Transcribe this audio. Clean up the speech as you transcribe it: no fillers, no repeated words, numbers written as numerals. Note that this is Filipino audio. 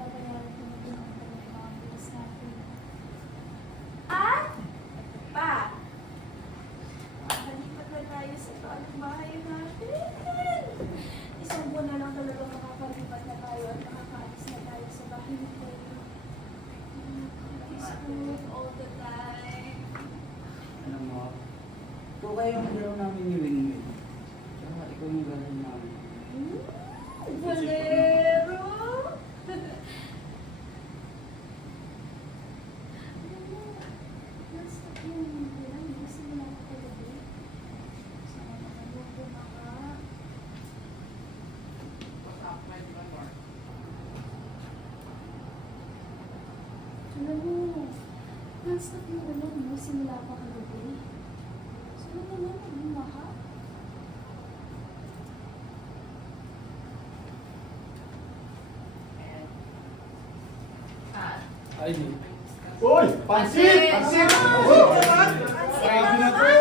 babayaran ko na din ang mga bills natin. At, pa, makakalipat na tayo sa bagong bahay natin. Isang buwan na lang talaga makakalipat na tayo at makakaalis na tayo sa bahay nito. Smooth all the time. Alam mo, ikaw kayo yung galaw namin ni Wingwing. Tsaka ikaw yung galaw namin. Bolero! Alam mo, non-stop yung bilang. Gusto mo lang ako kagabi. Sama naman yung bumaka. Alam mo, non-stop yung ulan mo. Simula pa kagabi. Sana naman bumaka. Ay, di. Uy! Pansit! Pansit! Pansit! Grabe na to!